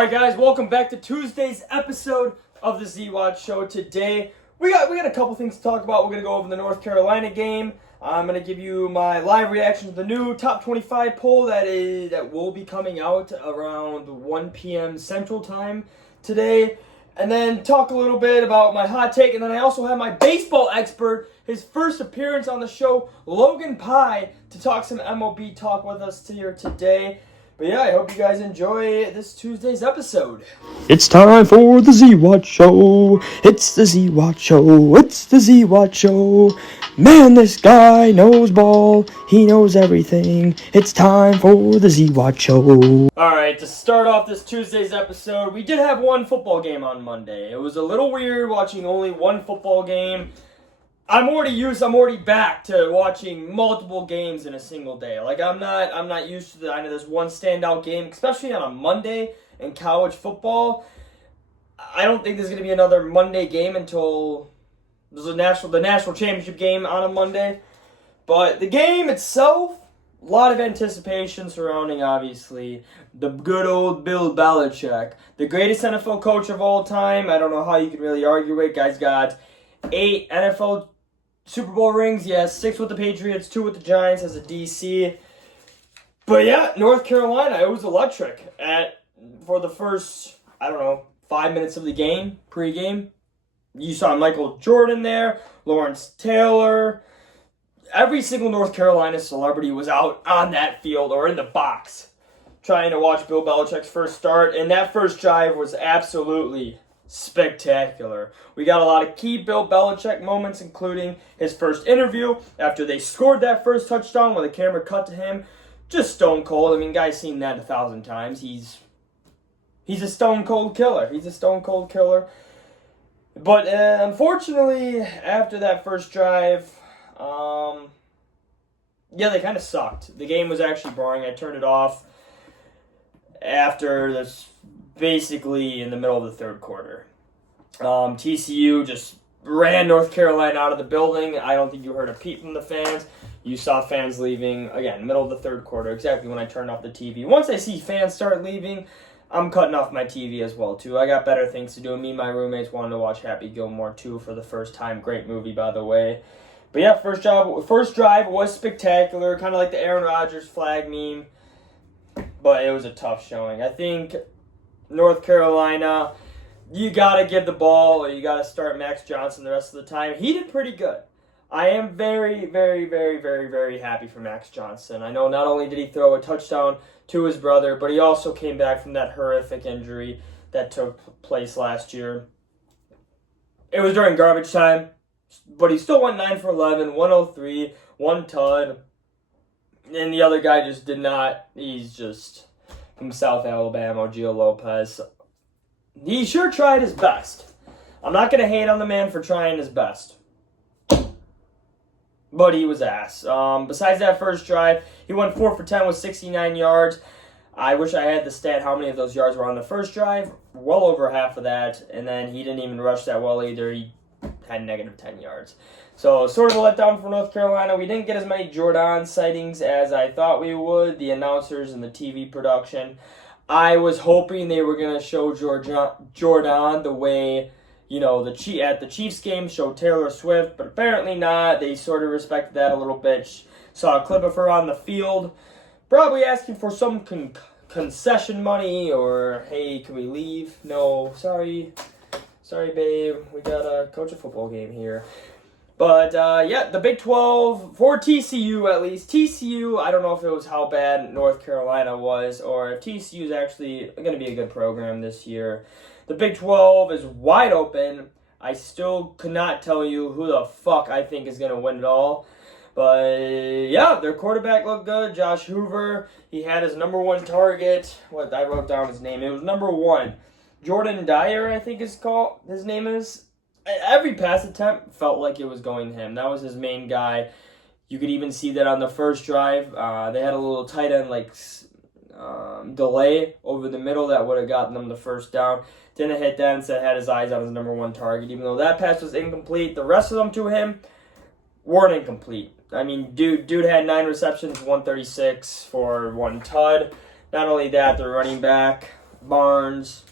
Alright guys, welcome back to Tuesday's episode of the Z-Watch Show. Today, we got a couple things to talk about. We're going to go over the North Carolina game. I'm going to give you my live reaction to the new Top 25 poll that will be coming out around 1 p.m. Central Time today. And then talk a little bit about my hot take. And then I also have my baseball expert, his first appearance on the show, Logan Pye, to talk some MLB talk with us here today. But yeah, I hope you guys enjoy this Tuesday's episode. It's time for the Z-Watch Show. It's the Z-Watch Show. It's the Z-Watch Show. Man, this guy knows ball. He knows everything. It's time for the Z-Watch Show. Alright, to start off this Tuesday's episode, we did have one football game on Monday. It was a little weird watching only one football game. I'm already back to watching multiple games in a single day. Like, I'm not used to the idea of this one standout game, especially on a Monday in college football. I don't think there's going to be another Monday game until there's the national championship game on a Monday. But the game itself, a lot of anticipation surrounding, obviously, the good old Bill Belichick, the greatest NFL coach of all time. I don't know how you can really argue it. Guy's got 8 NFL Super Bowl rings, yes, 6 with the Patriots, 2 with the Giants as a DC. But yeah, North Carolina, it was electric for the first, 5 minutes of the game, pregame. You saw Michael Jordan there, Lawrence Taylor. Every single North Carolina celebrity was out on that field or in the box trying to watch Bill Belichick's first start. And that first drive was absolutely spectacular. We got a lot of key Bill Belichick moments, including his first interview after they scored that first touchdown when the camera cut to him. Just stone cold. I mean, guy's seen that 1,000 times. He's a stone cold killer. He's a stone cold killer. But unfortunately, after that first drive, they kind of sucked. The game was actually boring. I turned it off after this, basically in the middle of the third quarter. TCU just ran North Carolina out of the building. I don't think you heard a peep from the fans. You saw fans leaving, again, middle of the third quarter, exactly when I turned off the TV. Once I see fans start leaving, I'm cutting off my TV as well, too. I got better things to do. Me and my roommates wanted to watch Happy Gilmore 2 for the first time. Great movie, by the way. But yeah, first drive was spectacular, kind of like the Aaron Rodgers flag meme. But it was a tough showing. I think North Carolina, you got to give the ball or you got to start Max Johnson the rest of the time. He did pretty good. I am very, very, very, very, very happy for Max Johnson. I know not only did he throw a touchdown to his brother, but he also came back from that horrific injury that took place last year. It was during garbage time, but he still went 9 for 11, 103, 1 tud. And the other guy just did not. He's just from South Alabama, Gio Lopez. He sure tried his best. I'm not going to hate on the man for trying his best. But he was ass. Besides that first drive, he went 4 for 10 with 69 yards. I wish I had the stat how many of those yards were on the first drive. Well over half of that. And then he didn't even rush that well either. He had negative 10 yards. So sort of a letdown for North Carolina. We didn't get as many Jordan sightings as I thought we would. The announcers and the TV production. I was hoping they were going to show Jordan the way, at the Chiefs game, showed Taylor Swift, but apparently not. They sort of respected that a little bit. Saw a clip of her on the field, probably asking for some concession money or, hey, can we leave? No, sorry, babe, we got to coach a football game here. But, the Big 12, for TCU at least. TCU, I don't know if it was how bad North Carolina was or if TCU is actually going to be a good program this year. The Big 12 is wide open. I still could not tell you who the fuck I think is going to win it all. But, yeah, their quarterback looked good. Josh Hoover, he had his number 1 target. I wrote down his name. It was number 1. Jordan Dyer, I think his name is. Every pass attempt felt like it was going to him. That was his main guy. You could even see that on the first drive. They had a little tight end delay over the middle that would have gotten them the first down. Didn't hit that, instead had his eyes on his number 1 target. Even though that pass was incomplete, the rest of them to him weren't incomplete. I mean, dude had 9 receptions, 136 for 1 tud. Not only that, the running back, Barnes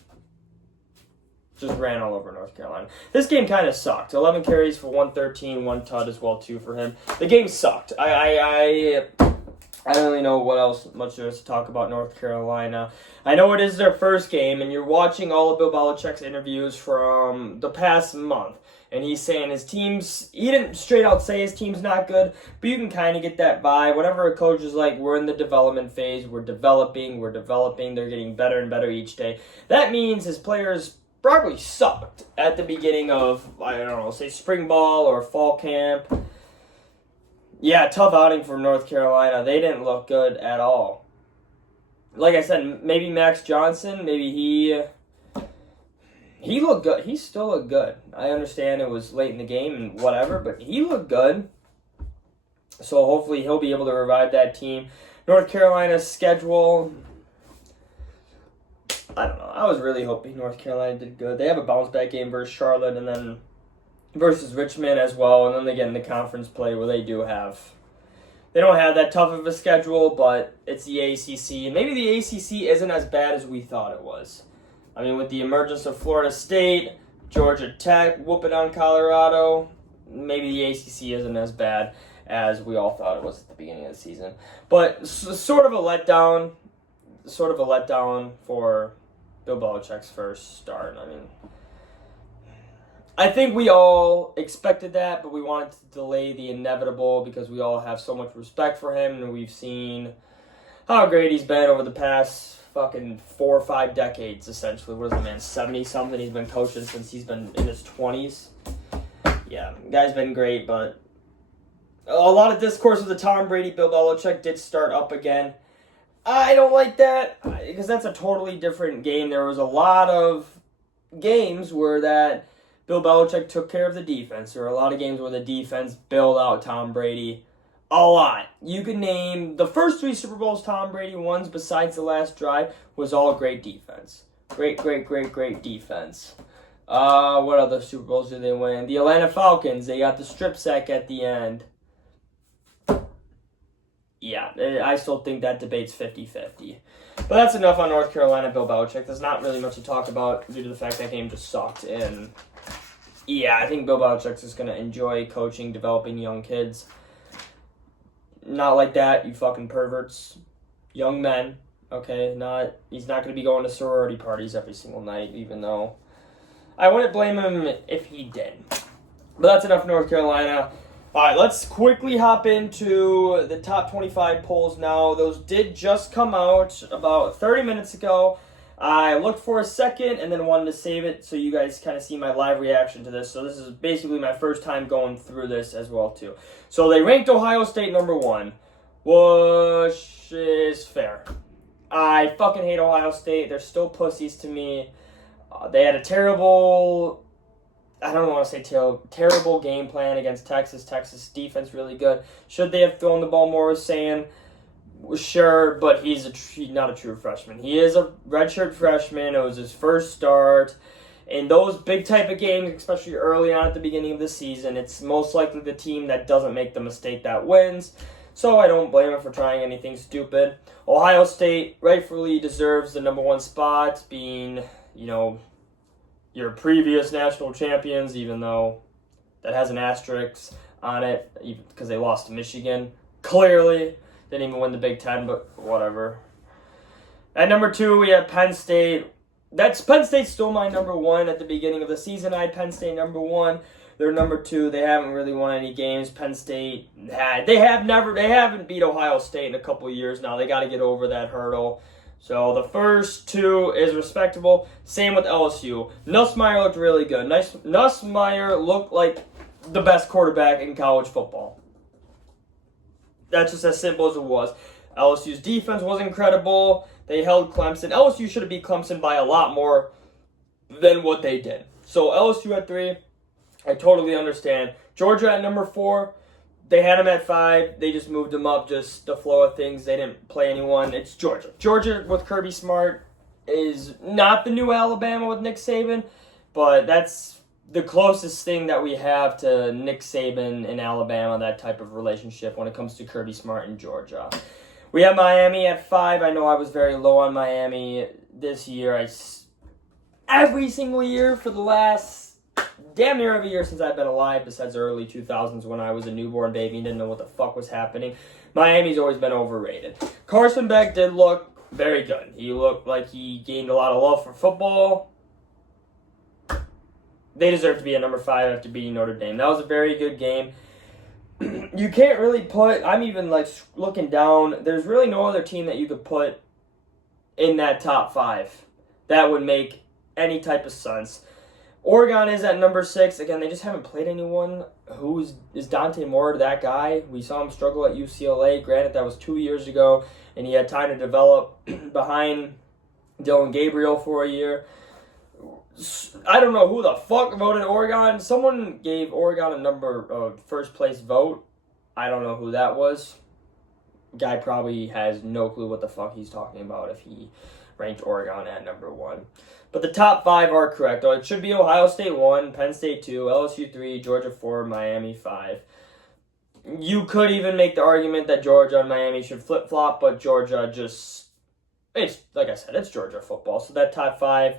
just ran all over North Carolina. This game kind of sucked. 11 carries for 113, 1 tud as well too for him. The game sucked. I don't really know what else much there is to talk about North Carolina. I know it is their first game, and you're watching all of Bill Belichick's interviews from the past month. And he's saying his team's, he didn't straight out say his team's not good, but you can kind of get that vibe. Whenever a coach is like, we're in the development phase, we're developing, they're getting better and better each day. That means his players probably sucked at the beginning of, I don't know, say spring ball or fall camp. Yeah, tough outing for North Carolina. They didn't look good at all. Like I said, maybe Max Johnson, maybe he looked good. He still looked good. I understand it was late in the game and whatever, but he looked good. So hopefully he'll be able to revive that team. North Carolina's schedule, I don't know. I was really hoping North Carolina did good. They have a bounce back game versus Charlotte and then versus Richmond as well. And then they get in the conference play where they don't have that tough of a schedule, but it's the ACC. And maybe the ACC isn't as bad as we thought it was. I mean, with the emergence of Florida State, Georgia Tech whooping on Colorado, maybe the ACC isn't as bad as we all thought it was at the beginning of the season. But sort of a letdown for Bill Belichick's first start. I mean, I think we all expected that, but we wanted to delay the inevitable because we all have so much respect for him, and we've seen how great he's been over the past fucking 4 or 5 decades, essentially. What is the man, 70-something? He's been coaching since he's been in his 20s. Yeah, guy's been great, but a lot of discourse with the Tom Brady, Bill Belichick did start up again. I don't like that because that's a totally different game. There was a lot of games where that Bill Belichick took care of the defense. There were a lot of games where the defense bailed out Tom Brady. A lot. You can name the first 3 Super Bowls Tom Brady won besides the last drive was all great defense. Great defense. What other Super Bowls did they win? The Atlanta Falcons, they got the strip sack at the end. Yeah, I still think that debate's 50-50. But that's enough on North Carolina, Bill Belichick. There's not really much to talk about due to the fact that game just sucked. And yeah, I think Bill Belichick's just going to enjoy coaching, developing young kids. Not like that, you fucking perverts. Young men, okay? He's not going to be going to sorority parties every single night, even though I wouldn't blame him if he did. But that's enough North Carolina. All right, let's quickly hop into the top 25 polls now. Those did just come out about 30 minutes ago. I looked for a second and then wanted to save it so you guys kind of see my live reaction to this. So this is basically my first time going through this as well, too. So they ranked Ohio State number 1, which is fair. I fucking hate Ohio State. They're still pussies to me. They had a terrible, I don't want to say terrible game plan against Texas. Texas defense really good. Should they have thrown the ball more, was saying. Sure, but he's not a true freshman. He is a redshirt freshman. It was his first start. In those big type of games, especially early on at the beginning of the season, it's most likely the team that doesn't make the mistake that wins. So I don't blame him for trying anything stupid. Ohio State rightfully deserves the number 1 spot, being, your previous national champions, even though that has an asterisk on it, because they lost to Michigan. Clearly. Didn't even win the Big Ten, but whatever. At number 2, we have Penn State. Penn State's still my number 1 at the beginning of the season. I had Penn State number 1. They're number 2. They haven't really won any games. Penn State they haven't beat Ohio State in a couple years now. They got to get over that hurdle. So the first 2 is respectable. Same with LSU. Nussmeier looked really good. Nussmeier looked like the best quarterback in college football. That's just as simple as it was. LSU's defense was incredible. They held Clemson. LSU should have beat Clemson by a lot more than what they did. So LSU at 3, I totally understand. Georgia at number 4, they had him at 5. They just moved him up, just the flow of things. They didn't play anyone. It's Georgia. Georgia with Kirby Smart is not the new Alabama with Nick Saban, but that's the closest thing that we have to Nick Saban in Alabama, that type of relationship when it comes to Kirby Smart in Georgia. We have Miami at 5. I know I was very low on Miami. this year. Every single year for the last damn near every year since I've been alive, besides the early 2000s when I was a newborn baby and didn't know what the fuck was happening, Miami's always been overrated. Carson Beck did look very good. He looked like he gained a lot of love for football. They deserve to be at number 5 after beating Notre Dame. That was a very good game. You can't really put, I'm even like looking down, there's really no other team that you could put in that top 5 that would make any type of sense. Oregon is at number 6. Again, they just haven't played anyone. Is Dante Moore that guy? We saw him struggle at UCLA. Granted, that was 2 years ago, and he had time to develop behind Dylan Gabriel for a year. I don't know who the fuck voted Oregon. Someone gave Oregon a first place vote. I don't know who that was. Guy probably has no clue what the fuck he's talking about if he ranked Oregon at number 1. But the top 5 are correct. It should be Ohio State 1, Penn State 2, LSU 3, Georgia 4, Miami 5. You could even make the argument that Georgia and Miami should flip-flop, but Georgia it's like I said, it's Georgia football. So that top 5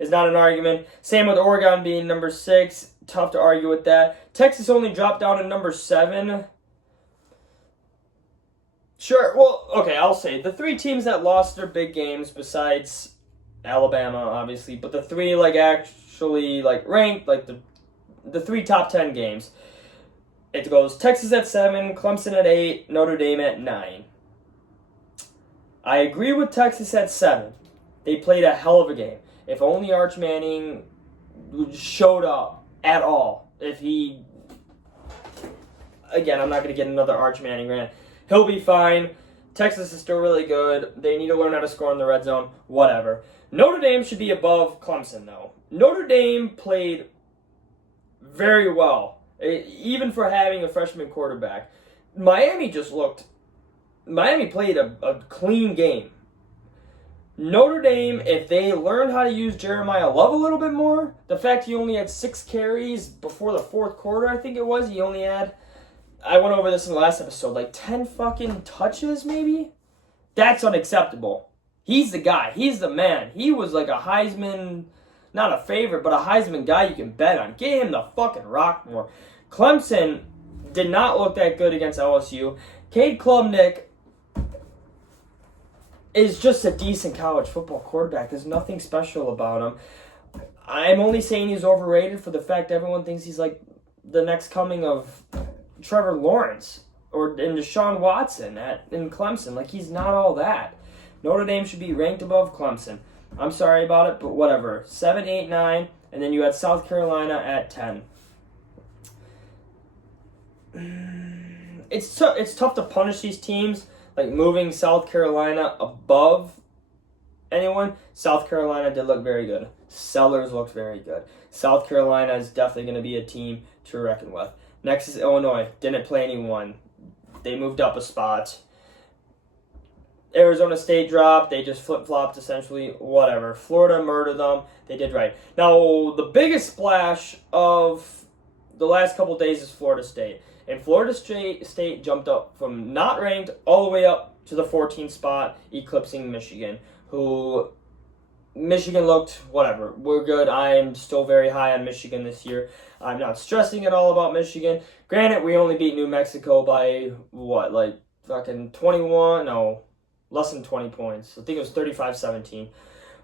is not an argument. Same with Oregon being number 6. Tough to argue with that. Texas only dropped down to number 7. Sure, well, okay, I'll say the 3 teams that lost their big games besides Alabama, obviously, but the 3 actually ranked, the 3 top 10 games. It goes Texas at 7, Clemson at 8, Notre Dame at 9. I agree with Texas at 7. They played a hell of a game. If only Arch Manning showed up at all. Again, I'm not going to get another Arch Manning rant. He'll be fine. Texas is still really good. They need to learn how to score in the red zone. Whatever. Notre Dame should be above Clemson, though. Notre Dame played very well, even for having a freshman quarterback. Miami played a clean game. Notre Dame, if they learned how to use Jeremiah Love a little bit more, the fact he only had 6 carries before the 4th quarter, I think it was, I went over this in the last episode, 10 fucking touches maybe? That's unacceptable. He's the guy. He's the man. He was like a Heisman, not a favorite, but a Heisman guy you can bet on. Get him the fucking rock more. Clemson did not look that good against LSU. Cade Klubnik is just a decent college football quarterback. There's nothing special about him. I'm only saying he's overrated for the fact everyone thinks he's like the next coming of Trevor Lawrence or Deshaun Watson in Clemson. He's not all that. Notre Dame should be ranked above Clemson. I'm sorry about it, but whatever. 7, 8, 9, and then you had South Carolina at 10. It's tough to punish these teams, moving South Carolina above anyone. South Carolina did look very good. Sellers looked very good. South Carolina is definitely going to be a team to reckon with. Next is Illinois. Didn't play anyone. They moved up a spot. Arizona State dropped. They just flip-flopped, essentially. Whatever. Florida murdered them. They did right. Now, the biggest splash of the last couple of days is Florida State. And Florida State jumped up from not ranked all the way up to the 14th spot, eclipsing Michigan, who Michigan looked, whatever. We're good. I am still very high on Michigan this year. I'm not stressing at all about Michigan. Granted, we only beat New Mexico by, fucking 21? No, less than 20 points. I think it was 35-17.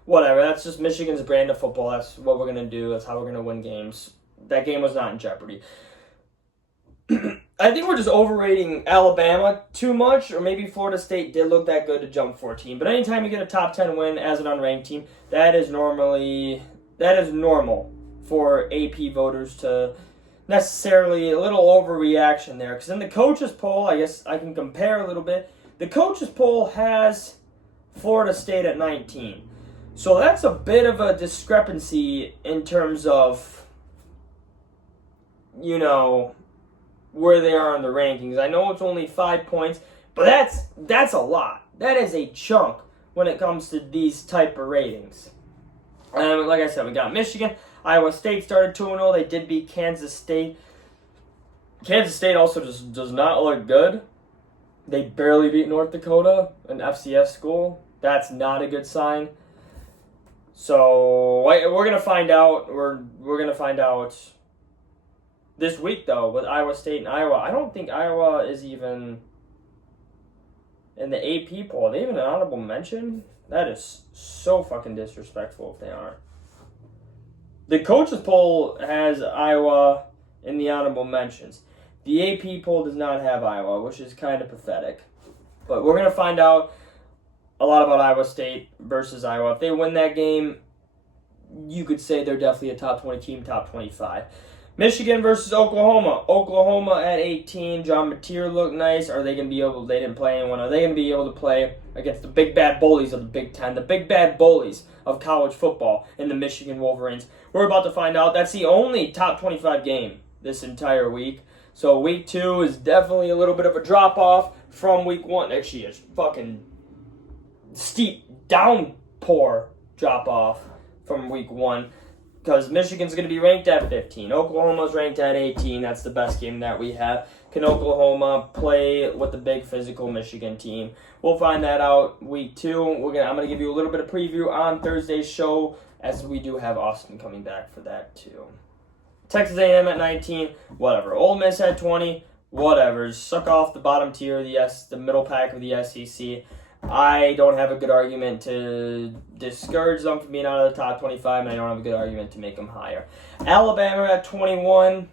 Whatever, that's just Michigan's brand of football. That's what we're going to do. That's how we're going to win games. That game was not in jeopardy. I think we're just overrating Alabama too much, or maybe Florida State did look that good to jump 14. But anytime you get a top 10 win as an unranked team, that is normal for AP voters to necessarily a little overreaction there. Because in the coaches poll, I guess I can compare a little bit. The coaches poll has Florida State at 19. So that's a bit of a discrepancy in terms of, where they are in the rankings. I know it's only 5 points, but that's a lot. That is a chunk when it comes to these type of ratings. And like I said, we got Michigan. Iowa State started 2-0. They did beat Kansas State. Kansas State also just does not look good. They barely beat North Dakota, an FCS school. That's not a good sign. So we're gonna find out. We're gonna find out this week though with Iowa State and Iowa. I don't think Iowa is even in the AP poll. Are they even an honorable mention? That is so fucking disrespectful if they aren't. The coaches poll has Iowa in the honorable mentions. The AP poll does not have Iowa, which is kind of pathetic. But we're going to find out a lot about Iowa State versus Iowa. If they win that game, you could say they're definitely a top 20 team, top 25. Michigan versus Oklahoma. Oklahoma at 18. John Mateer looked nice. Are they going to be able, they didn't play anyone. Are they going to be able to play against the big bad bullies of the Big Ten, the big bad bullies of college football in the Michigan Wolverines? We're about to find out. That's the only top 25 game this entire week. So week 2 is definitely a little bit of a drop-off from week 1. Actually, it's fucking steep downpour drop-off from week 1. Because Michigan's going to be ranked at 15. Oklahoma's ranked at 18. That's the best game that we have. Can Oklahoma play with the big physical Michigan team? We'll find that out week 2. I'm going to give you a little bit of preview on Thursday's show, as we do have Austin coming back for that too. Texas A&M at 19. Whatever. Ole Miss at 20. Whatever. Suck off the bottom tier, the middle pack of the SEC. I don't have a good argument to discourage them from being out of the top 25, and I don't have a good argument to make them higher. Alabama at 21.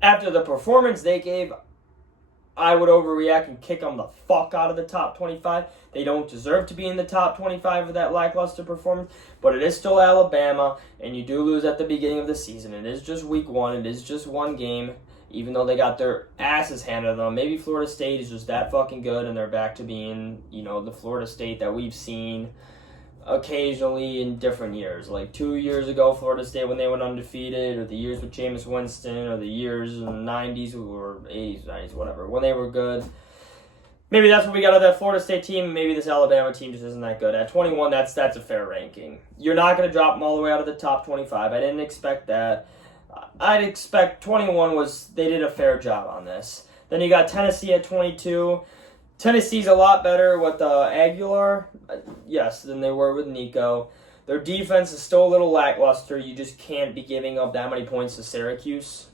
After the performance they gave, I would overreact and kick them the fuck out of the top 25. They don't deserve to be in the top 25 of that lackluster performance, but it is still Alabama, and you do lose at the beginning of the season. It is just week 1. It is just one game. Even though they got their asses handed to them, maybe Florida State is just that fucking good and they're back to being, the Florida State that we've seen occasionally in different years. Like 2 years ago, Florida State when they went undefeated, or the years with Jameis Winston, or the years in the 90s or 80s, 90s, whatever, when they were good. Maybe that's what we got out of that Florida State team. Maybe this Alabama team just isn't that good. At 21, that's a fair ranking. You're not going to drop them all the way out of the top 25. I didn't expect that. I'd expect 21 they did a fair job on this. Then you got Tennessee at 22. Tennessee's a lot better with Aguilar, yes, than they were with Nico. Their defense is still a little lackluster. You just can't be giving up that many points to Syracuse.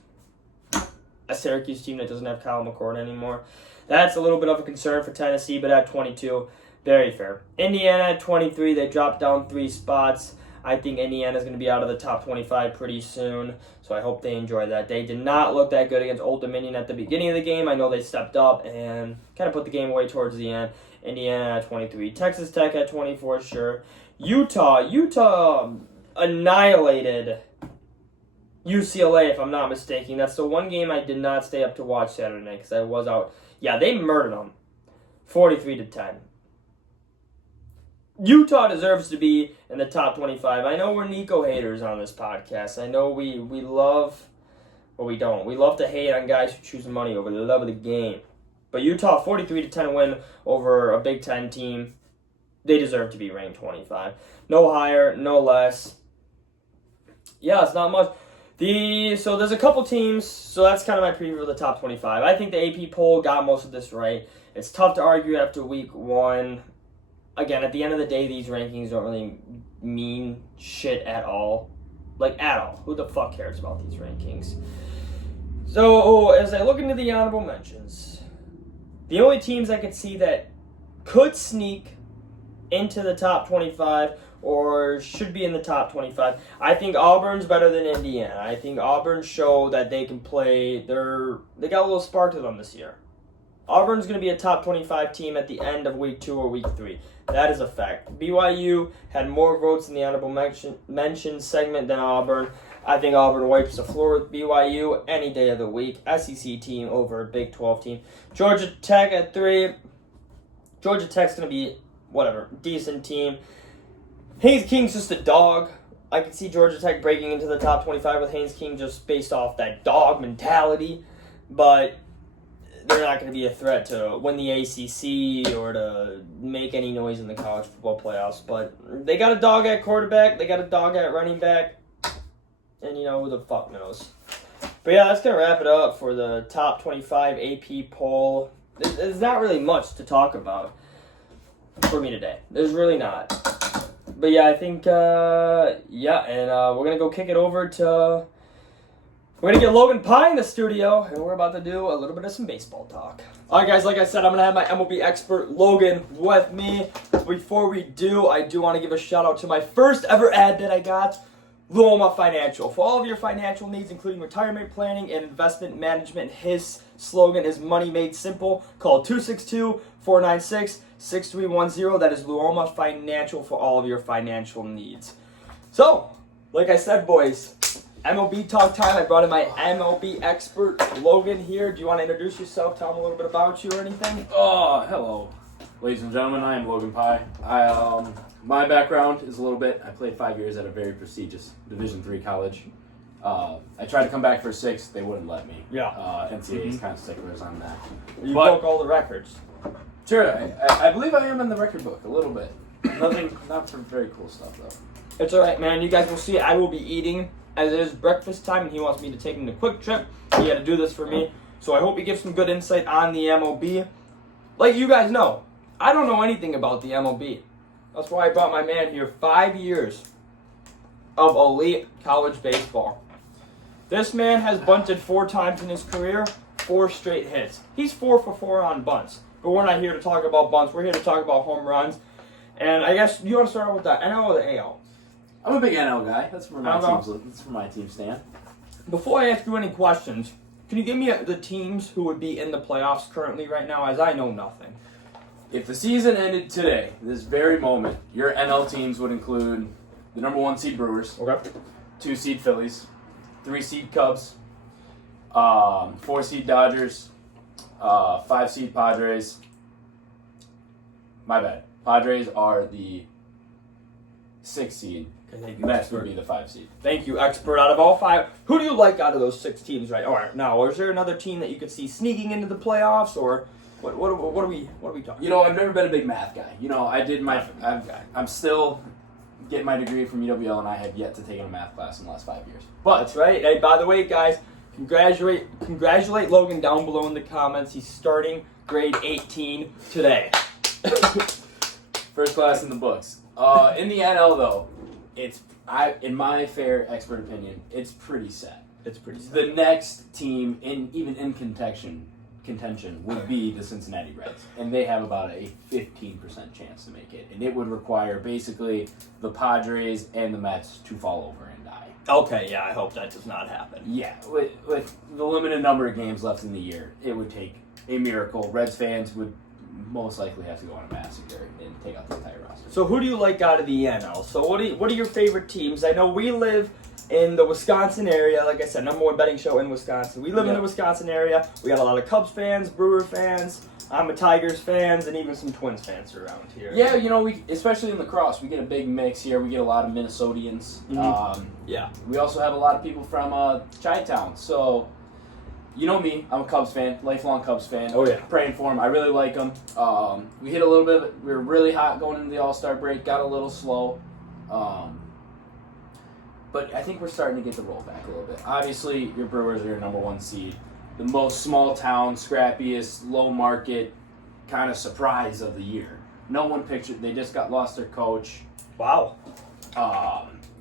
A Syracuse team that doesn't have Kyle McCord anymore. That's a little bit of a concern for Tennessee, but at 22, very fair. Indiana at 23, they dropped down 3 spots. I think Indiana's going to be out of the top 25 pretty soon, so I hope they enjoy that. They did not look that good against Old Dominion at the beginning of the game. I know they stepped up and kind of put the game away towards the end. Indiana at 23. Texas Tech at 24, sure. Utah annihilated UCLA, if I'm not mistaken. That's the one game I did not stay up to watch Saturday night because I was out. Yeah, they murdered them, 43-10. Utah deserves to be in the top 25. I know we're Nico haters on this podcast. I know we love, or we don't. We love to hate on guys who choose money over the love of the game. But Utah, 43-10 win over a Big Ten team. They deserve to be ranked 25. No higher, no less. Yeah, it's not much. So there's a couple teams, so that's kind of my preview of the top 25. I think the AP poll got most of this right. It's tough to argue after week 1. Again, at the end of the day, these rankings don't really mean shit at all. Like, at all. Who the fuck cares about these rankings? So, as I look into the honorable mentions, the only teams I could see that could sneak into the top 25 or should be in the top 25, I think Auburn's better than Indiana. I think Auburn showed that they can play. They got a little spark to them this year. Auburn's going to be a top 25 team at the end of week 2 or week 3. That is a fact. BYU had more votes in the honorable mention segment than Auburn. I think Auburn wipes the floor with BYU any day of the week. SEC team over a Big 12 team. Georgia Tech at 3. Georgia Tech's going to be, decent team. Haynes King's just a dog. I can see Georgia Tech breaking into the top 25 with Haynes King just based off that dog mentality. But they're not going to be a threat to win the ACC or to make any noise in the college football playoffs. But they got a dog at quarterback. They got a dog at running back. And who the fuck knows. But yeah, that's going to wrap it up for the top 25 AP poll. There's not really much to talk about. for me today. There's really not. But yeah, I think, we're going to go kick it over to... We're going to get Logan Pye in the studio, and we're about to do a little bit of some baseball talk. All right, guys, like I said, I'm going to have my MLB expert, Logan, with me. Before we do, I do want to give a shout-out to my first ever ad that I got, Luoma Financial. For all of your financial needs, including retirement planning and investment management, his slogan is Money Made Simple. Call 262-496-6310. That is Luoma Financial for all of your financial needs. So, like I said, boys, MLB Talk time. I brought in my MLB expert, Logan, here. Do you want to introduce yourself, tell him a little bit about you or anything? Oh, hello. Ladies and gentlemen, I am Logan Pye. My background is a little bit, I played 5 years at a very prestigious Division III college. I tried to come back for 6, they wouldn't let me. Yeah. NCAA's kind of sticklers on that. You broke all the records. Sure, I believe I am in the record book, a little bit. Not for very cool stuff, though. It's alright, man. You guys will see I will be eating as it is breakfast time, and he wants me to take him to Quick Trip. He had to do this for me. So I hope he gives some good insight on the MLB. Like you guys know, I don't know anything about the MLB. That's why I brought my man here. 5 years of elite college baseball. This man has bunted 4 times in his career, 4 straight hits. He's 4 for 4 on bunts. But we're not here to talk about bunts. We're here to talk about home runs. And I guess you want to start out with the NL or the AL? I'm a big NL guy. That's where my team stand. Before I ask you any questions, can you give me the teams who would be in the playoffs currently right now, as I know nothing? If the season ended today, this very moment, your NL teams would include the number 1 seed Brewers, Okay. 2 seed Phillies, 3 seed Cubs, 4 seed Dodgers, 5 seed Padres. My bad. Padres are the 6 seed. Mets would be the 5 seed. Thank you, expert. Out of all 5, who do you like out of those 6 teams right? All right. Now, is there another team that you could see sneaking into the playoffs, or what are we talking? You know, I've never been a big math guy. You know, I'm still getting my degree from UWL, and I have yet to take a math class in the last 5 years. But That's right. Hey, by the way, guys, congratulate Logan down below in the comments. He's starting grade 18 today. first class in the books. In the NL though, in my fair expert opinion, it's pretty set. It's pretty sad. The next team even in contention would be the Cincinnati Reds, and they have about a 15% chance to make it, and it would require basically the Padres and the Mets to fall over and die. Okay, yeah, I hope that does not happen. Yeah, with the limited number of games left in the year, it would take a miracle. Reds fans would most likely have to go on a massacre and take out the entire roster. So who do you like out of the NL? So what are your favorite teams? I know we live in the Wisconsin area. Like I said, number 1 betting show in Wisconsin. We live in the Wisconsin area. We got a lot of Cubs fans, Brewer fans. I'm a Tigers fans, and even some Twins fans around here. Yeah, you know, we especially in lacrosse, we get a big mix here. We get a lot of Minnesotians. Mm-hmm. We also have a lot of people from Chi-Town. So, you know me, I'm a Cubs fan, lifelong Cubs fan. Oh, yeah. Praying for them. I really like them. We hit a little bit we were really hot going into the All-Star break, got a little slow. But I think we're starting to get the roll back a little bit. Obviously, your Brewers are your number 1 seed. The most small town, scrappiest, low market kind of surprise of the year. No one pictured. They just lost their coach. Wow.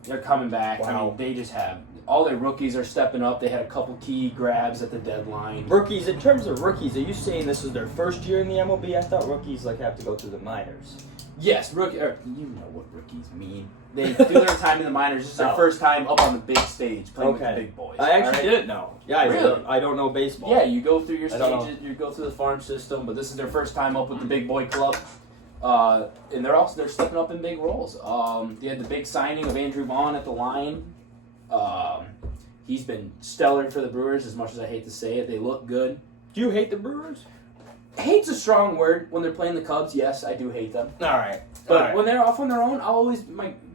They're coming back. Wow. I mean, they just have all their rookies are stepping up. They had a couple key grabs at the deadline. Rookies, in terms of rookies, are you saying this is their first year in the MLB? I thought rookies have to go through the minors. Yes, you know what rookies mean. They do their time in the minors. This is their first time up on the big stage playing with the big boys. I actually didn't know. Yeah, Really? I don't know baseball. Yeah, you go through your I don't stages, you go through the farm system, but this is their first time up with the big boy club. And they're stepping up in big roles. They had the big signing of Andrew Vaughn at the line. He's been stellar for the Brewers, as much as I hate to say it. They look good. Do you hate the Brewers? Hate's a strong word. When they're playing the Cubs, yes, I do hate them. All right. But when they're off on their own,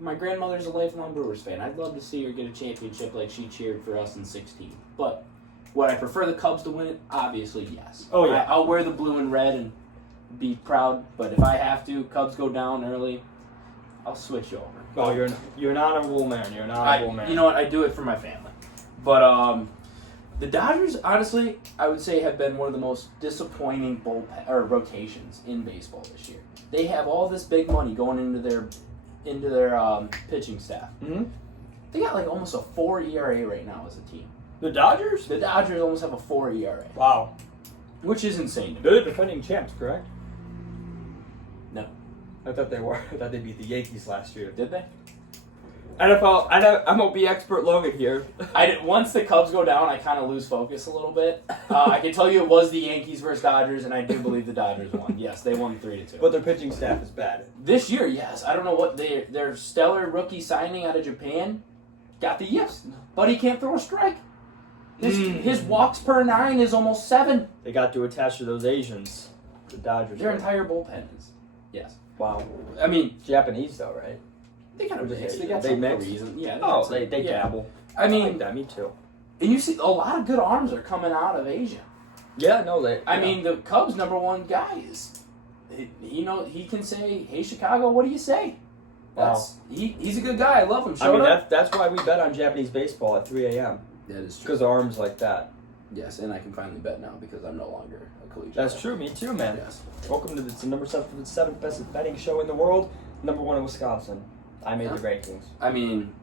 my grandmother's a lifelong Brewers fan. I'd love to see her get a championship like she cheered for us in 2016. But would I prefer the Cubs to win it? Obviously, yes. Oh, yeah. I'll wear the blue and red and be proud. But if I have to, Cubs go down early, I'll switch over. Oh, you're an honorable man. You're an honorable man. You know what? I do it for my family. But The Dodgers, honestly, I would say have been one of the most disappointing bullpen or rotations in baseball this year. They have all this big money going into their pitching staff. Mm-hmm. They got like almost a 4 ERA right now as a team. The Dodgers? The Dodgers almost have a 4 ERA. Wow. Which is insane to me. They're the defending champs, correct? No. I thought they were. I thought they beat the Yankees last year. Did they? NFL, MLB expert Logan here. Once the Cubs go down, I kind of lose focus a little bit. I can tell you it was the Yankees versus Dodgers, and I do believe the Dodgers won. Yes, they won 3-2. But their pitching staff is bad. This year, yes. I don't know what their stellar rookie signing out of Japan got the yips. But he can't throw a strike. His walks per 9 is almost 7. They got to attach to those Asians. The Dodgers. Their entire bullpen is. Yes. Wow. I mean, Japanese though, right? they kind of mix. They got They some mix? reason. Yeah. Oh, got they some- yeah. dabble. I I like mean, that. Me too. and you see a lot of good arms are coming out of Asia. Yeah, no, they. I mean, the Cubs' #1 guy is, he can say, "Hey, Chicago, what do you say?" He's a good guy. I love him. I mean, that's why we bet on Japanese baseball at 3 a.m. That is true. Because arms like that. Yes, and I can finally bet now because I'm no longer a collegiate. That's true. Me too, man. Yes. Welcome to the number 7th best betting show in the world. #1 in Wisconsin. I made the rankings. I mean,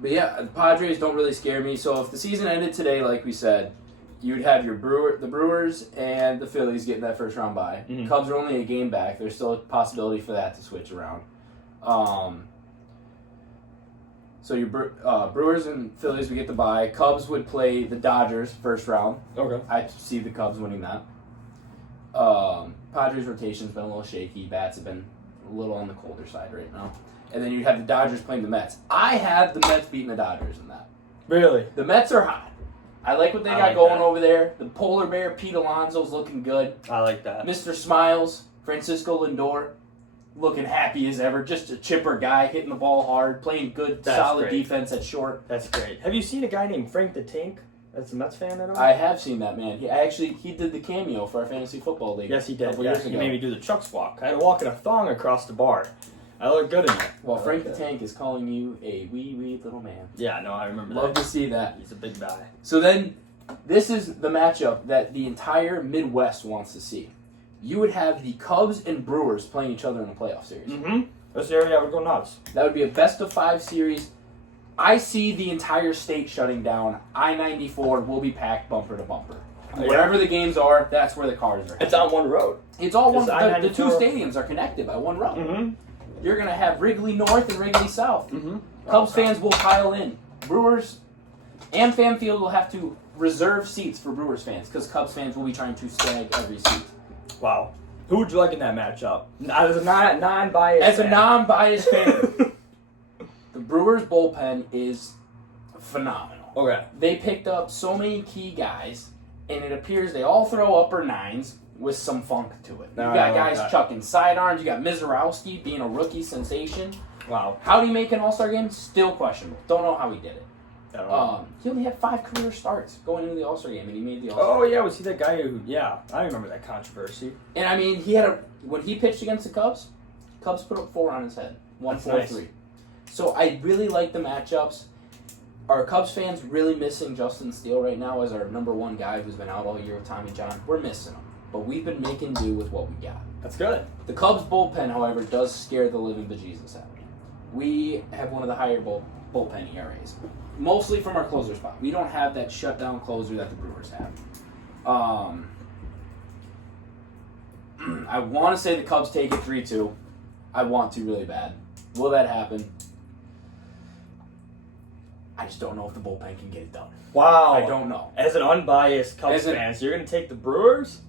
but yeah, the Padres don't really scare me. So if the season ended today, like we said, you'd have the Brewers and the Phillies getting that first round bye. Mhm. Cubs are only a game back. There's still a possibility for that to switch around. So your Brewers and Phillies would get the bye. Cubs would play the Dodgers first round. Okay. I see the Cubs winning that. Padres rotation's been a little shaky. Bats have been a little on the colder side right now. And then you'd have the Dodgers playing the Mets. I have the Mets beating the Dodgers in that. Really? The Mets are hot. I like what they I got like going that. over there. The polar bear, Pete Alonso's looking good. I like that. Mr. Smiles, Francisco Lindor, looking happy as ever. Just a chipper guy, hitting the ball hard, playing good, That's solid great. defense at short. That's great. Have you seen a guy named Frank the Tank? That's a Mets fan at all? I have seen that man. He did the cameo for our fantasy football league. Yes, he a did. couple Yeah, years he ago. made me do the Chuck's walk. I had to walk in a thong across the bar. I look good in it. Well, I Frank like the that. Tank is calling you a wee little man. Yeah, no, I remember Love that. to see that. He's a big guy. So then, this is the matchup that the entire Midwest wants to see. You would have the Cubs and Brewers playing each other in a playoff series. Mm-hmm. This area would go nuts. That would be a best-of-5 series. I see the entire state shutting down. I-94 will be packed bumper to bumper. Yeah. Wherever the games are, that's where the cars are. It's on one road. It's all one. Does The two I-94 stadiums are connected by one road. Mm-hmm. You're going to have Wrigley North and Wrigley South. Mm-hmm. Cubs fans will pile in. Brewers and Fan Field will have to reserve seats for Brewers fans because Cubs fans will be trying to snag every seat. Wow. Who would you like in that matchup? As a non-biased As a fan. non-biased fan, the Brewers bullpen is phenomenal. Okay. They picked up so many key guys, and it appears they all throw upper 9s with some funk to it. You No, I got like guys that. chucking sidearms. You got Mizorowski being a rookie sensation. Wow. How did he make an All-Star game? Still questionable. Don't know how he did it. I don't know. He only had 5 career starts going into the All-Star game, and he made the All-Star. Oh, yeah, was he that guy who... Yeah, I remember that controversy. And I mean, when he pitched against the Cubs put up 4 on his head. 1-4-3. Nice. So I really like the matchups. Are Cubs fans really missing Justin Steele right now as our #1 guy who's been out all year with Tommy John? We're missing him. But we've been making do with what we got. That's good. The Cubs bullpen, however, does scare the living bejesus out of me. We have one of the higher bullpen ERAs. Mostly from our closer spot. We don't have that shutdown closer that the Brewers have. I want to say the Cubs take it 3-2. I want to really bad. Will that happen? I just don't know if the bullpen can get it done. Wow. I don't know. As an unbiased Cubs As an- fan, so you're going to take the Brewers?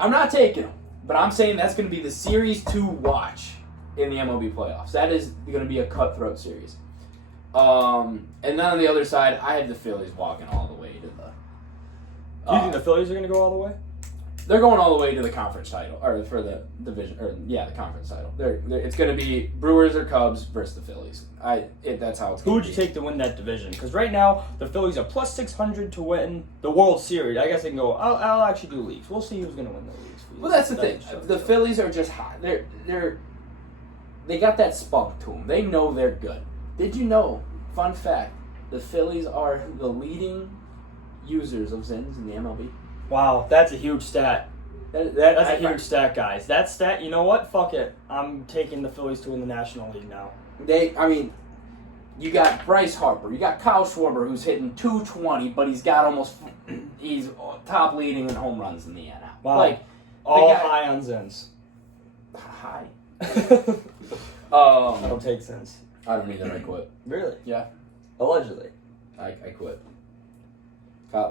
I'm not taking them, but I'm saying that's going to be the series to watch in the MLB playoffs. That is going to be a cutthroat series. And then on the other side, I have the Phillies walking all the way to the... Do you think the Phillies are going to go all the way? They're going all the way to the conference title, or for the division, the conference title. It's going to be Brewers or Cubs versus the Phillies. That's how it's Who going would you take to win that division? Because right now, the Phillies are plus 600 to win the World Series. I guess they can go, I'll actually do leagues. We'll see who's going to win the leagues. Well, that's the thing. The Phillies are just hot. They got that spunk to them. They know they're good. Did you know, fun fact, the Phillies are the leading users of Zins in the MLB. Wow, that's a huge stat. That's a huge stat, guys. That stat, you know what? Fuck it. I'm taking the Phillies to win the National League now. You got Bryce Harper. You got Kyle Schwarber, who's hitting 220, but he's top leading in home runs in the NL. Wow. Like, all high on Zins. High. I don't take Zins. I don't either. I quit. Really? Yeah. Allegedly. I quit.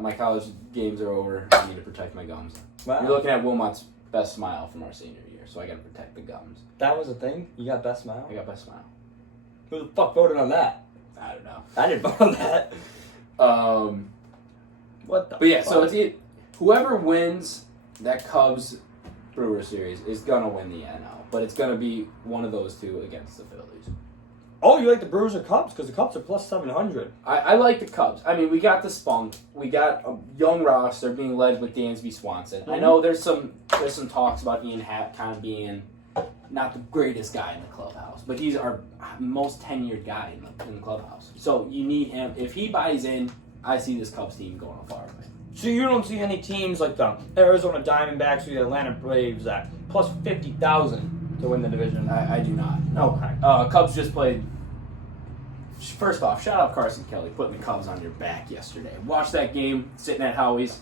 My college games are over. I need to protect my gums. Wow. You're looking at Wilmot's best smile from our senior year, so I got to protect the gums. That was a thing? You got best smile? I got best smile. Who the fuck voted on that? I don't know. I didn't vote on that. What the But yeah, fuck? so whoever wins that Cubs Brewer series is gonna win the NL, but it's gonna be one of those two against the Phillies. Oh, you like the Brewers or Cubs? Because the Cubs are plus 700. I like the Cubs. I mean, we got the spunk. We got a young roster being led with Dansby Swanson. Mm-hmm. I know there's some talks about Ian Happ kind of being not the greatest guy in the clubhouse, but he's our most tenured guy in the clubhouse. So you need him. If he buys in, I see this Cubs team going a far way. So you don't see any teams like the Arizona Diamondbacks or the Atlanta Braves at plus 50,000 to win the division? I do not. No. Okay. Cubs just played. First off, shout out Carson Kelly putting the Cubs on your back yesterday. Watch that game sitting at Howie's.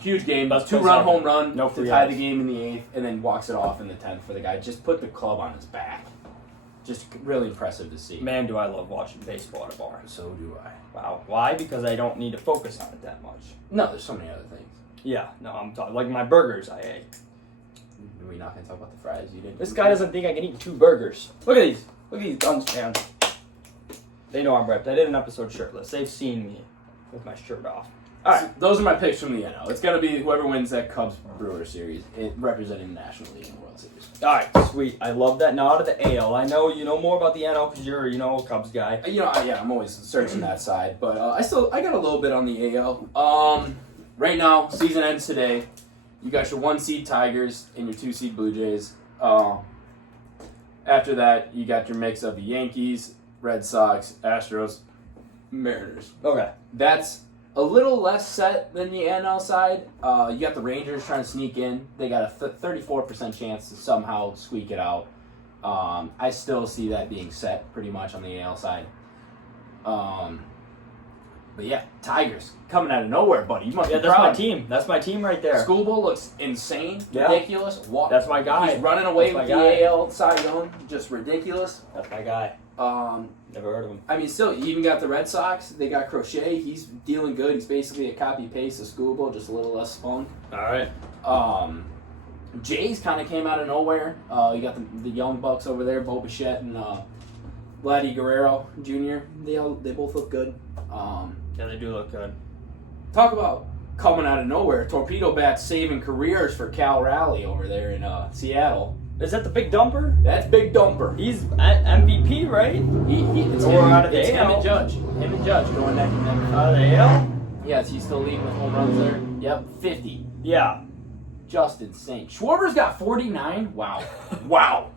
Huge game. Best 2-run home run No to free tie outs. the game in the 8th, and then walks it off in the 10th for the guy. Just put the club on his back. Just really impressive to see. Man, do I love watching baseball at a bar. So do I. Wow. Why? Because I don't need to focus on it that much. No, there's so many other things. Yeah. No, I'm talking like my burgers I ate. We're not going to talk about the fries you didn't. This guy doesn't think I can eat 2 burgers. Look at these. Look at these guns, man. They know I'm ripped. I did an episode shirtless. They've seen me with my shirt off. All right. So those are my picks from the NL. It's going to be whoever wins that Cubs Brewer series, representing the National League and World Series. All right, sweet. I love that. Now out of the AL, I know you know more about the NL because you're, a Cubs guy. I'm always searching that side, but I got a little bit on the AL. Right now, season ends today. You got your 1 seed Tigers and your 2 seed Blue Jays. After that, you got your mix of the Yankees, Red Sox, Astros, Mariners. Okay. That's a little less set than the NL side. You got the Rangers trying to sneak in. They got a 34% chance to somehow squeak it out. I still see that being set pretty much on the AL side. But yeah, Tigers coming out of nowhere, buddy. You must be That's proud. my team. That's my team right there. Schoolboy looks insane, Yeah. ridiculous. That's my guy. He's running away That's my with guy. the AL Cy Young, just ridiculous. That's my guy. Never heard of him. I mean, still, you even got the Red Sox. They got Crochet. He's dealing good. He's basically a copy-paste of Schoolboy, just a little less spunk. All right. Jays kind of came out of nowhere. You got the Young Bucks over there, Bo Bichette and Vladdy Guerrero Jr. They both look good. Yeah, they do look good. Talk about coming out of nowhere. Torpedo bats saving careers for Cal Raleigh over there in Seattle. Is that the big dumper? That's Big Dumper. He's MVP, right? It's Or him, out of the it's him AL. and Judge. Him and Judge going neck and neck. Out of the AL? Yes, he's still leading with home runs there. Yep, 50. Yeah. Just insane. Schwarber's got 49. Wow. Wow.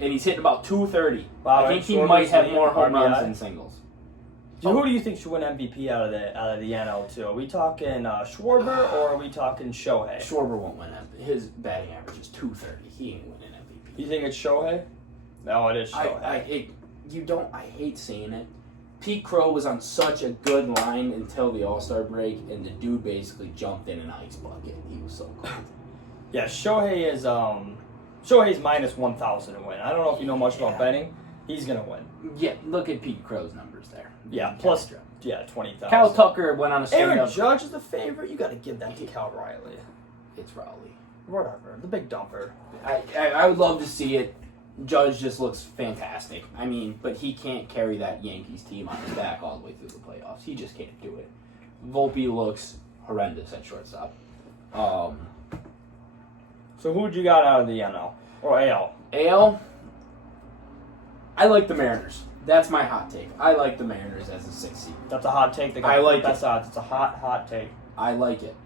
And he's hitting about 230. Wow, I think he Schwarber's might have leading more home runs RBI. than singles. So who do you think should win MVP out of the NL too? Are we talking Schwarber or are we talking Shohei? Schwarber won't win MVP. His batting average is 230. He ain't winning MVP. You think it's Shohei? No, it is Shohei. I hate saying it. Pete Crow was on such a good line until the All-Star break, and the dude basically jumped in an ice bucket. He was so cold. Yeah, Shohei's minus 1,000 to win. I don't know if you know much about betting. He's gonna win. Yeah, look at Pete Crow's numbers there. Yeah, plus 20,000. Cal Tucker went on a straight Aaron up. Judge is the favorite. You got to give that to Cal Riley. It's Raleigh. Whatever, the big dumper. I would love to see it. Judge just looks fantastic. I mean, but he can't carry that Yankees team on his back all the way through the playoffs. He just can't do it. Volpe looks horrendous at shortstop. So who'd you got out of the NL or AL? AL, I like the Mariners. That's my hot take. I like the Mariners as a 6th seed. That's a hot take. They got I like the best odds. It's a hot take. I like it.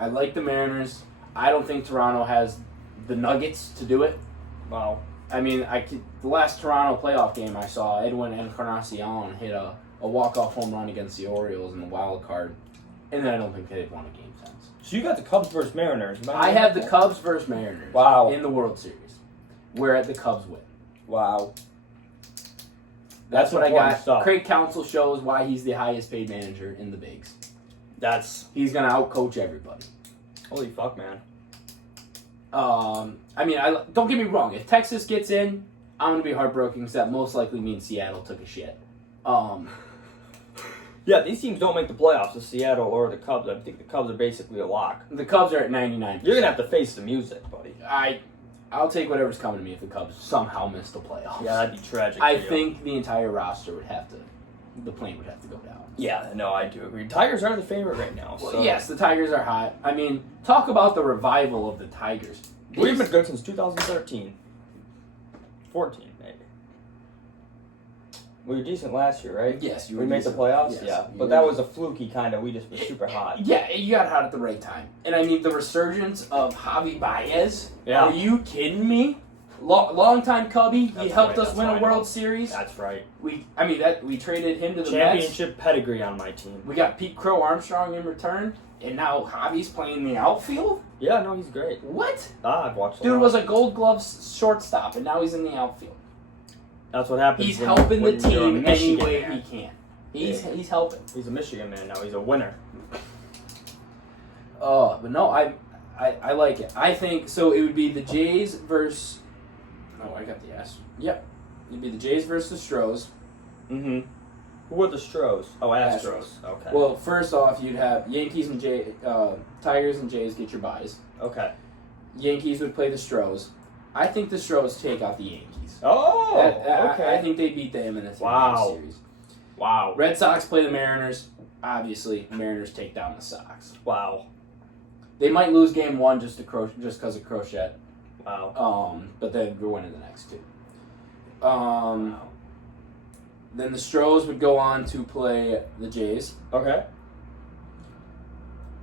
I like the Mariners. I don't think Toronto has the nuggets to do it. Wow. I mean, the last Toronto playoff game I saw, Edwin Encarnacion hit a a walk-off home run against the Orioles in the wild card, and then I don't think they've won a game since. So you got the Cubs versus Mariners. I have the Cubs versus Mariners in the World Series, where the Cubs win. Wow. That's what I got. Stuff. Craig Counsell shows why he's the highest paid manager in the bigs. He's going to outcoach everybody. Holy fuck, man. I mean, don't get me wrong. If Texas gets in, I'm going to be heartbroken because that most likely means Seattle took a shit. Yeah, these teams don't make the playoffs, the Seattle or the Cubs. I think the Cubs are basically a lock. The Cubs are at 99%. You're going to have to face the music, buddy. I'll take whatever's coming to me if the Cubs somehow miss the playoffs. Yeah, that'd be tragic. I think the entire roster the plane would have to go down. Yeah, no, I do agree. Tigers are the favorite right now. So. Well, yes, the Tigers are hot. I mean, talk about the revival of the Tigers. We've been good since 2013. 14, maybe. We were decent last year, right? Yes, we made the playoffs. Yes, yeah, but that was a fluky kind of. We just were super hot. Yeah, you got hot at the right time. And I mean, the resurgence of Javi Baez. Yeah. Are you kidding me? Long-time Cubby. He helped us win a World Series. That's right. We traded him to the championship Mets. pedigree on my team. We got Pete Crow Armstrong in return, and now Javi's playing the outfield. Yeah, no, he's great. What? I've watched. Dude was a Gold Glove shortstop, and now he's in the outfield. That's what happens. He's helping the team any way man. he can. He's helping. He's a Michigan man now. He's a winner. But no, I like it. I think so. It would be the Jays versus. Oh, I got the ass. Yep. It'd be the Jays versus the Stros. Mm-hmm. Who are the Stros? Oh, Astros. Okay. Well, first off, you'd have Yankees and Tigers and Jays get your buys. Okay. Yankees would play the Stros. I think the Stros take out the Yankees. Oh, okay. I think they beat them in the series. Wow. Red Sox play the Mariners. Obviously, the Mariners take down the Sox. Wow. They might lose game one just because of Crochet. Wow. But then we're winning the next two. Then the Stros would go on to play the Jays. Okay.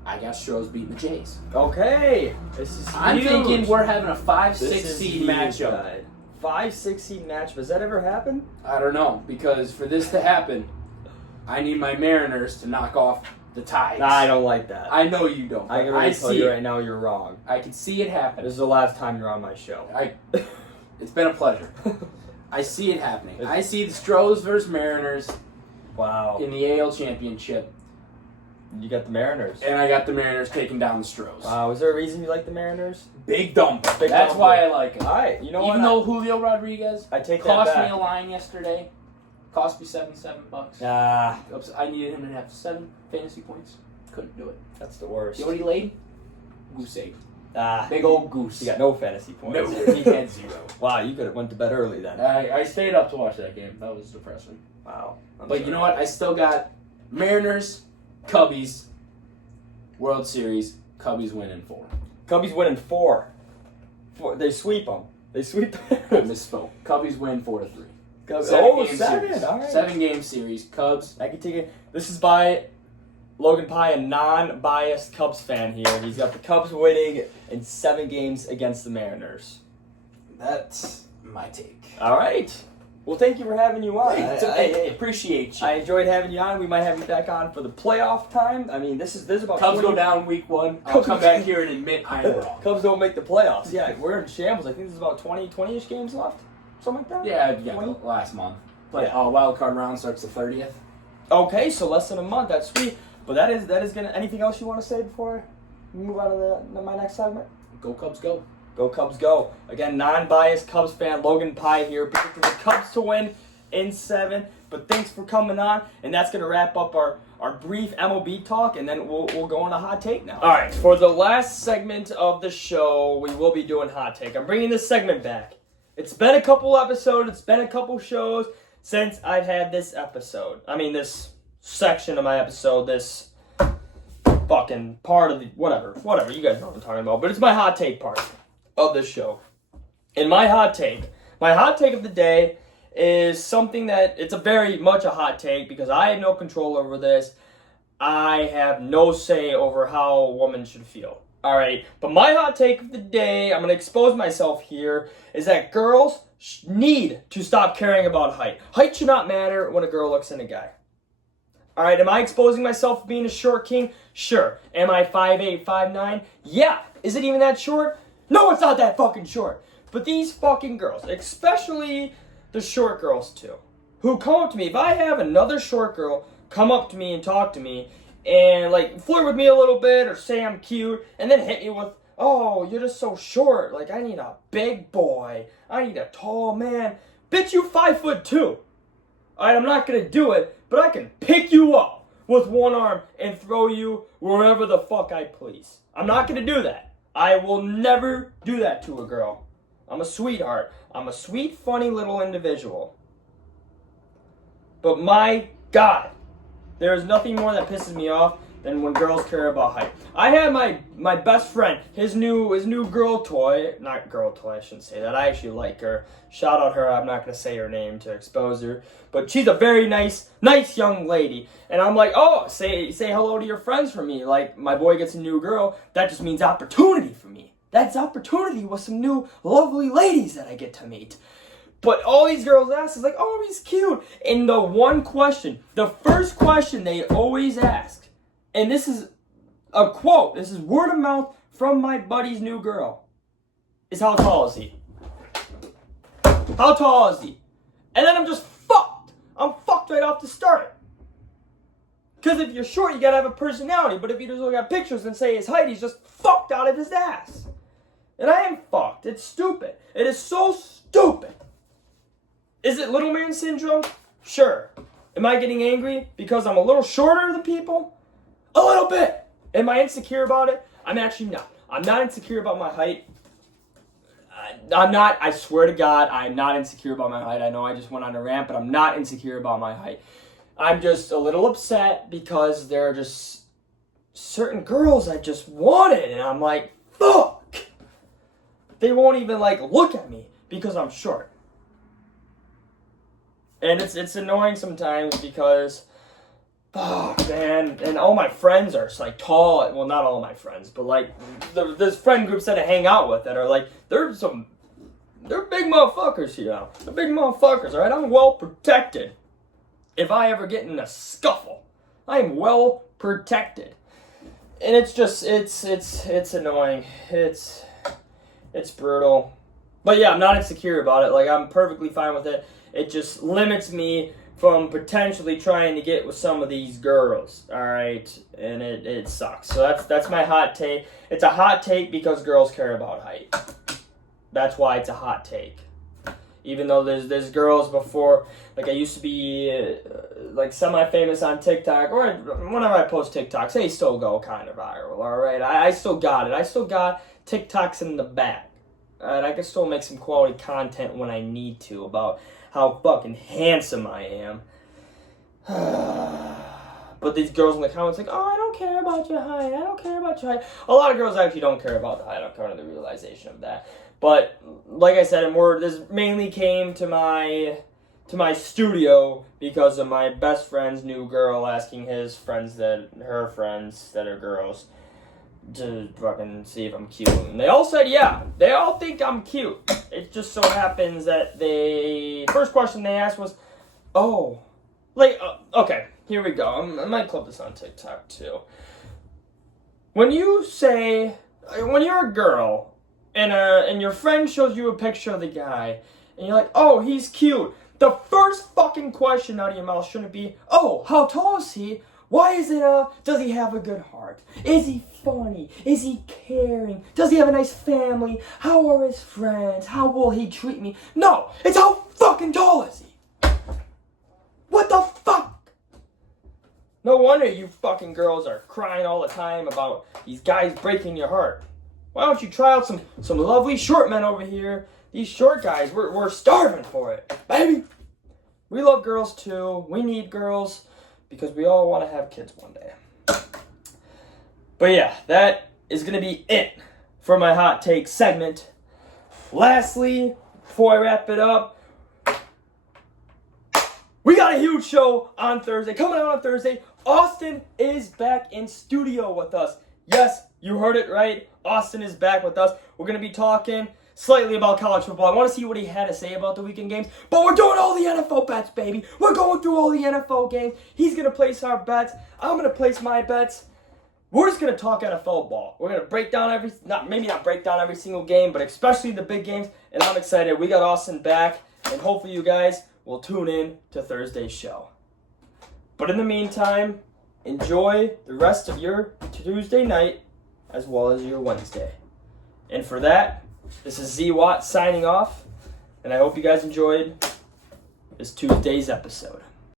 I got Stros beating the Jays. Okay. This is I'm huge. thinking we're having a 5-6 seed matchup. 5-6 seed matchup. Has that ever happened? I don't know, because for this to happen, I need my Mariners to knock off the Tigers. Nah, I don't like that. I know you don't. I can already tell you right now you're wrong. I can see it happen. This is the last time you're on my show. It's been a pleasure. I see it happening. I see the Stros versus Mariners. Wow. In the AL Championship. You got the Mariners. And I got the Mariners taking down the Stros. Wow. Is there a reason you like the Mariners? Big dumper. That's why I like them. All right. You know Even though Julio Rodriguez cost me a line yesterday. Cost me $7. I needed him to have 7 fantasy points. Couldn't do it. That's the worst. You know what he laid? Goose egg. Big old goose. He got no fantasy points. No, he had 0. Wow, you could have went to bed early then. I stayed up to watch that game. That was depressing. Wow. But you know what? I still got Mariners, Cubbies, World Series. Cubbies winning 4. Cubbies winning 4. They sweep them. They sweep them. I misspoke. Cubbies win 4-3. 7. Series. All right. 7-game series. Cubs. I can take it. This is by Logan Pye, a non-biased Cubs fan here. He's got the Cubs winning in 7 games against the Mariners. That's my take. All right. Well, thank you for having you on. I appreciate you. I enjoyed having you on. We might have you back on for the playoff time. I mean, this is about Cubs 20... go down week 1. I'll come back here and admit I'm wrong. Cubs don't make the playoffs. Yeah, we're in shambles. I think there's about 20-ish games left. Something like that? Yeah, last month. But wild card round starts the 30th. Okay, so less than a month. That's sweet. But that is gonna. Anything else you want to say before we move on to my next segment? Go Cubs, go! Go Cubs, go! Again, non-biased Cubs fan Logan Pye here, predicting the Cubs to win in 7. But thanks for coming on, and that's gonna wrap up our brief MLB talk, and then we'll go on a hot take now. All right, for the last segment of the show, we will be doing hot take. I'm bringing this segment back. It's been a couple episodes. It's been a couple shows since I've had this episode. I mean, this section of my episode, this fucking part of the whatever, you guys know what I'm talking about, but it's my hot take part of this show. And my hot take of the day is something that it's a very much a hot take because I have no control over this. I have no say over how a woman should feel. All right, but my hot take of the day, I'm going to expose myself here, is that girls need to stop caring about height. Height should not matter when a girl looks at a guy. All right, am I exposing myself for being a short king? Sure. Am I 5'8", 5'9"? Yeah. Is it even that short? No, it's not that fucking short. But these fucking girls, especially the short girls too, who come up to me, if I have another short girl come up to me and talk to me and like flirt with me a little bit or say I'm cute and then hit me with, oh, you're just so short. Like, I need a big boy. I need a tall man. Bitch, you 5'2". Alright, I'm not gonna do it, but I can pick you up with one arm and throw you wherever the fuck I please. I'm not gonna do that. I will never do that to a girl. I'm a sweetheart. I'm a sweet, funny little individual. But my God, there is nothing more that pisses me off than when girls care about height. I had my best friend, his new girl toy, not girl toy, I shouldn't say that. I actually like her. Shout out her. I'm not gonna say her name to expose her, but she's a very nice young lady. And I'm like, oh, say hello to your friends for me. Like, my boy gets a new girl. That just means opportunity for me. That's opportunity with some new lovely ladies that I get to meet. But all these girls ask is like, oh, he's cute. And the first question they always ask, and this is a quote, this is word of mouth from my buddy's new girl, is how tall is he? How tall is he? And then I'm just fucked. I'm fucked right off the start. Because if you're short, you gotta have a personality. But if you just look at pictures and say his height, he's just fucked out of his ass. And I am fucked. It's stupid. It is so stupid. Is it little man syndrome? Sure. Am I getting angry because I'm a little shorter than people? A little bit. Am I insecure about it? I'm actually not. I'm not insecure about my height. I'm not. I swear to God, I'm not insecure about my height. I know I just went on a rant, but I'm not insecure about my height. I'm just a little upset because there are just certain girls I just wanted, and I'm like, fuck. They won't even like look at me because I'm short. And it's annoying sometimes because, oh man, and all my friends are like tall. Well, not all my friends, but like there's friend groups that I hang out with that are like they're big motherfuckers here now. They're big motherfuckers, all right? I'm well protected. If I ever get in a scuffle, I am well protected. And it's just it's annoying. It's brutal. But yeah, I'm not insecure about it. Like, I'm perfectly fine with it. It just limits me from potentially trying to get with some of these girls, all right? And it sucks. So that's my hot take. It's a hot take because girls care about height. That's why it's a hot take. Even though there's girls before, like I used to be like semi-famous on TikTok, or whenever I post TikToks, they still go kind of viral, all right? I still got it. I still got TikToks in the bag. And I can still make some quality content when I need to about how fucking handsome I am. But these girls in the comments like, oh, I don't care about your height. I don't care about your height. A lot of girls actually don't care about the height. I'm coming to the realization of that. But like I said, this mainly came to my studio because of my best friend's new girl asking her friends that are girls to fucking see if I'm cute. And they all said yeah. They all think I'm cute. It just so happens that first question they asked was, oh, like, okay, here we go. I might clip this on TikTok too. When you're a girl and your friend shows you a picture of the guy and you're like, oh, he's cute, the first fucking question out of your mouth shouldn't be, oh, how tall is he? Why is it, does he have a good heart? Is he funny? Is he caring? Does he have a nice family? How are his friends? How will he treat me? No, it's how fucking tall is he? What the fuck? No wonder you fucking girls are crying all the time about these guys breaking your heart. Why don't you try out some lovely short men over here? These short guys, we're starving for it, baby. We love girls too. We need girls. Because we all want to have kids one day. But yeah, that is going to be it for my hot take segment. Lastly, before I wrap it up, we got a huge show on Thursday. Coming out on Thursday, Austin is back in studio with us. Yes, you heard it right. Austin is back with us. We're going to be talking slightly about college football. I want to see what he had to say about the weekend games. But we're doing all the NFL bets, baby. We're going through all the NFL games. He's going to place our bets. I'm going to place my bets. We're just going to talk NFL ball. We're going to break down maybe not break down every single game, but especially the big games. And I'm excited. We got Austin back. And hopefully you guys will tune in to Thursday's show. But in the meantime, enjoy the rest of your Tuesday night as well as your Wednesday. And for that, this is Z Watt signing off, and I hope you guys enjoyed this Tuesday's episode.